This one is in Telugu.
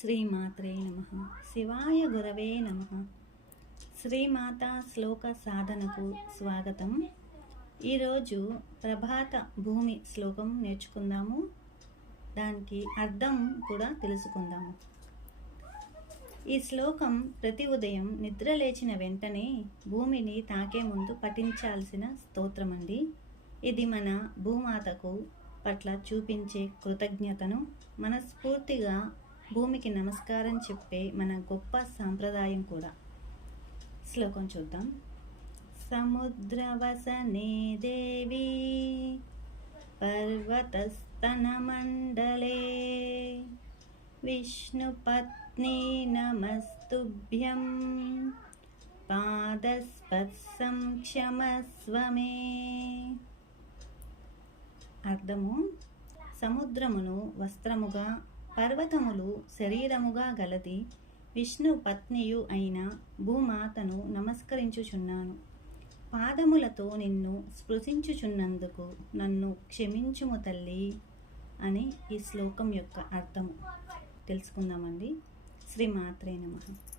శ్రీమాత్రే నమ. శివాయ గురవే నమ. శ్రీమాత శ్లోక సాధనకు స్వాగతం. ఈరోజు ప్రభాత భూమి శ్లోకం నేర్చుకుందాము. దానికి అర్థం కూడా తెలుసుకుందాము. ఈ శ్లోకం ప్రతి ఉదయం నిద్ర లేచిన వెంటనే భూమిని తాకే ముందు పఠించాల్సిన స్తోత్రం అండి ఇది మన భూమాతకు పట్ల చూపించే కృతజ్ఞతను మనస్ఫూర్తిగా భూమికి నమస్కారం చెప్పే మన గొప్ప సాంప్రదాయం కూడా. శ్లోకం చూద్దాం. సముద్రవసనే దేవి పర్వతస్తనమండలే. విష్ణుపత్ని నమస్తుభ్యం పాదస్పర్శం క్షమస్వమే. అర్థము? సముద్రమును వస్త్రముగా పర్వతములు శరీరముగా గలది విష్ణు పత్నియు అయిన భూమాతను నమస్కరించుచున్నాను. పాదములతో నిన్ను స్పృశించుచున్నందుకు నన్ను క్షమించుము తల్లి అని ఈ శ్లోకం యొక్క అర్థము. తెలుసుకుందామండి. శ్రీమాత్రే నమః.